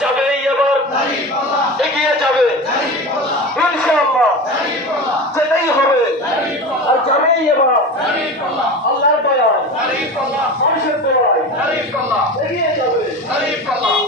যাবে এবার। এগিয়ে যাবে। ইনশাআল্লাহ। যেতেই হবে। আর যাবেই এবার। আল্লাহর দয়ায়। মানুষের দয়ায়। এগিয়ে যাবে।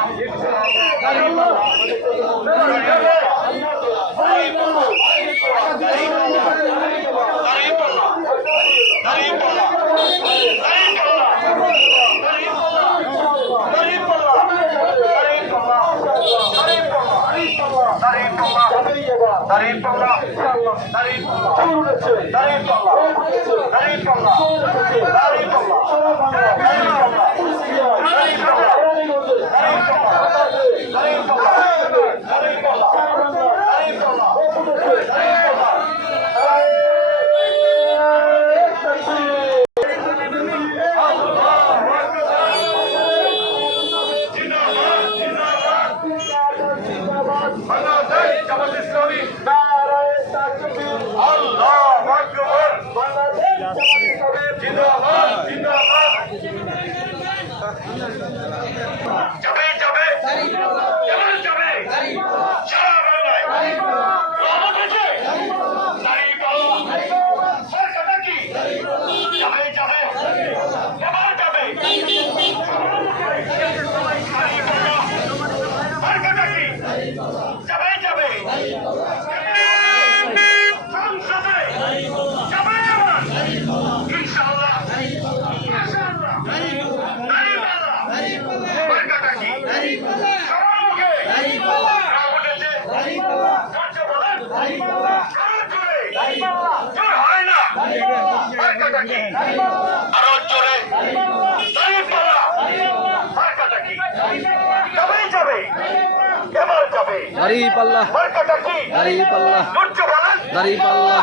Dari বাংলাদেশ জামাত ইসলামী নারায়ে তাকবীর আল্লাহু আকবার বাংলাদেশ জামাত ইসলামী জিন্দাবাদ জিন্দাবাদ। আরও জোরে যাবেই যাবে এবার যাবে দাড়ি পাল্লা সরকারটা কি দাড়ি পাল্লা বলেন দাড়ি আরও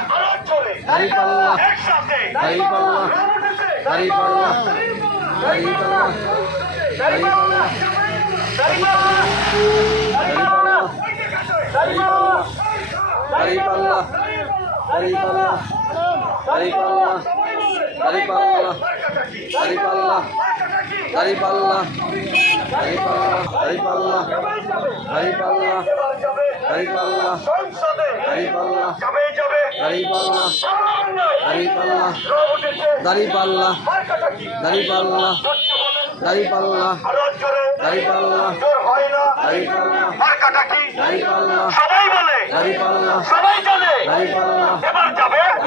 দাড়ি পাল্লা দাড়ি পাল্লা দাড়ি পাল্লা দাড়ি পাল্লা দাড়ি পাল্লা দাড়ি পাল্লা দাড়ি পাল্লা দাড়ি পাল্লা দাড়ি পাল্লা দাড়ি পাল্লা দাড়ি পাল্লা সংসদে দাড়ি পাল্লা যাবে যাবে দাড়ি পাল্লা দাড়ি পাল্লা রব উঠেছে দাড়ি পাল্লা মার্কাটা কি দাড়ি পাল্লা সত্য বলেন দাড়ি পাল্লা আরও জোরে দাড়ি পাল্লা জোর হয় না দাড়ি পাল্লা মার্কাটা কি দাড়ি পাল্লা সবাই বলে দাড়ি পাল্লা সবাই জানে এবার যাবে